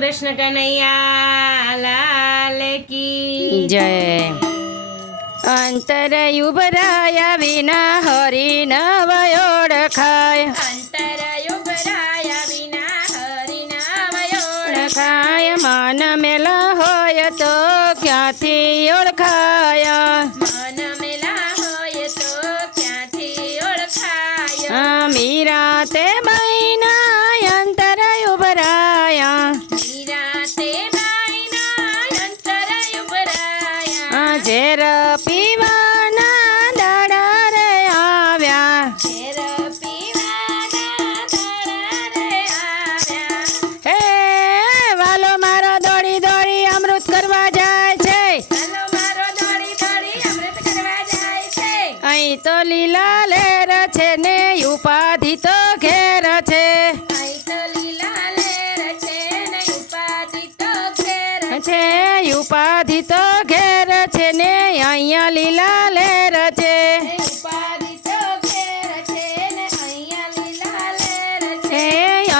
कृष्ण कन्हैया लाल की जय। अंतर उभराया विना हरि नव ओळखाय, अंतर उभराया विना हरि नाम ओळखाय, मन मेला होय तो क्यांथी ओळखाय, मन मेला होय तो क्यांथी ओळखाय, मीरा ते बाईना अंतर उभराया, मीरा ते बाईना अंतर उभराया, झेर पीवाना दाડા रे આવ્યા, ઝેર પીવાના દાડા રે આવ્યા, હે વાલો મારો દોડી દોડી અમૃત કરવા જાય છે, ચાલો મારો દોડી દોડી અમૃત કરવા જાય છે, અહીં તો લીલા લેર છે ને ઉપાધિ તો ઘેર છે, અહીં તો લીલા લેર છે ને ઉપાધિ તો ઘેર છે ઉપાધિ તો ઘેર છે ને અહીંયા લીલા લેર છે, ઉપાધિ તો ઘેર છે ને અહીંયા લીલા લેર છે, હે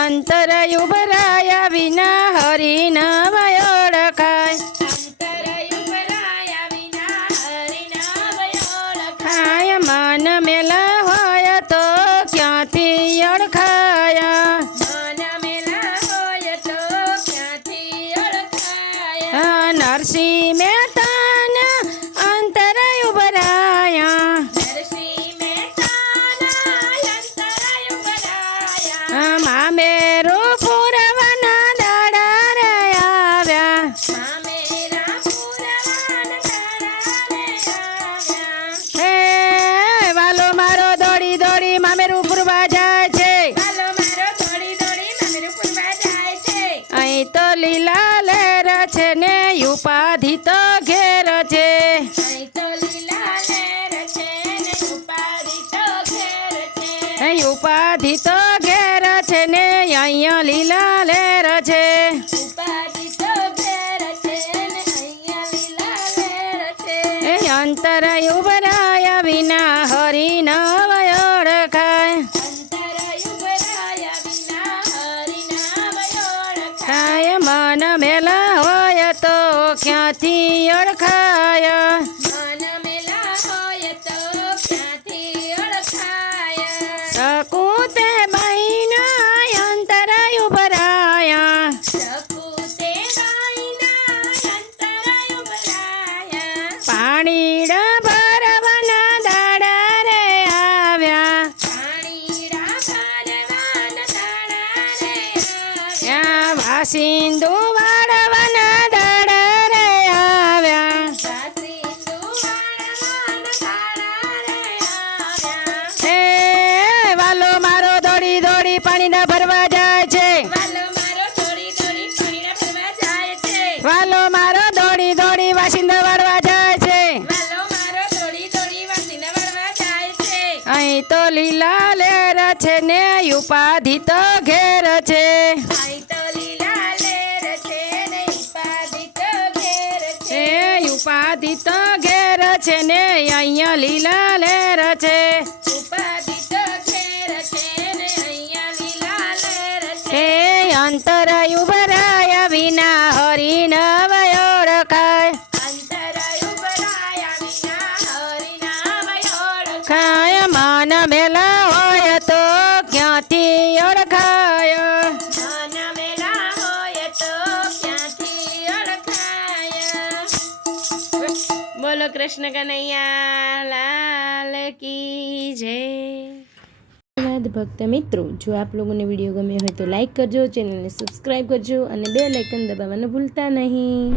અંતર ઉભરાયા વિના હરિ નવ ઓળખાય, અંતર ઉભરાયા વિના હરિ નામ ઓળખાય, મન મેલા હોય તો ક્યાંથી ઓળખાય, મન મેલા હોય તો ક્યાંથી ઓળખાય, નરસિંહ મહેતાના અંતર ઉભરાયા, નરસિંહ મહેતાના અંતર ઉભરાયા, મામેરો પુરવાના દાડા રે આવ્યા, મામેરા પુરવાન દાડા રે આવ્યા, હે વાલો મારો દોડી દોડી મામેરું પુરવા જાય છે, ચાલો મારો દોડી દોડી મામેરું પુરવા જાય છે, અહીં તો લીલા લેર છે ને ઉપાધિ તો ઘેર છે, અહીં તો લીલા લેર છે ને ઉપાધિ તો ઘેર છે, ઉપાધિ તો ઘેર છે ને અહીંયા લીલા લેર છે, ઉપાધિ તો ઘેર છે ને અહીંયા લીલા લેર છે, અંતર ઉભરાયા વિના હરિ નવ ઓળખાય, અંતર ઉભરાયા વિના હરિ નામ ઓળખાય, મન મેલા હોય તો ક્યાંથી ઓળખાય, મન મેલા હોય તો ક્યાંથી ઓળખાય, સકુતે બાઈના અંતર ઉભરાયા, સકુતે બાઈના અંતર ઉભરાયા, પાણીડા ભરવાના દાડા રે આવ્યા, પાણીડા ભરવાન દાડા રે આવ્યા, વાસિંદુ વાળવાના દાડા રે આવ્યા, વાસિંદુ વાળવાન દાડા રે આવ્યા, હે વાલો મારો દોડી દોડી પાણીના ભરવા જાય છે, વાલો મારો દોડી દોડી પાણીના ભરવા જાય છે, વાલો મારો દોડી દોડી વાસિંદા વાળવા જાય છે, વાલો મારો દોડી દોડી વાસીને વળવા જાય છે, અહીં તો લીલા લેર છે ને ઉપાધિ તો ઘેર છે, અહીં તો લીલા લેર છે ને ઉપાધિ તો ઘેર છે, ઉપાધિ તો ઘેર છે ને અહીંયા લીલા લેર છે, ઉપાધિ તો ઘેર છે ને અહીંયા લીલા લેર છે, હે અંતર ઉભરાયા વિના હરિ નવ ઓળખાય, અંતર ઉભરાયા વિના હરિ નામ ઓળખાય, ખાય મન મેલા હોય તો ક્યાંથી ઓળખાય, મન મેલા હોય તો ક્યાંથી ઓળખાય, બોલો કૃષ્ણ કનૈયા લાલ की जय। ધન્યવાદ ભક્ત મિત્રો, જો આપ લોકોને વિડીયો ગમ્યો હોય તો લાઈક કરજો, ચેનલને સબસ્ક્રાઈબ કરજો અને બેલ આઇકન દબાવવાનું ભૂલતા નહીં।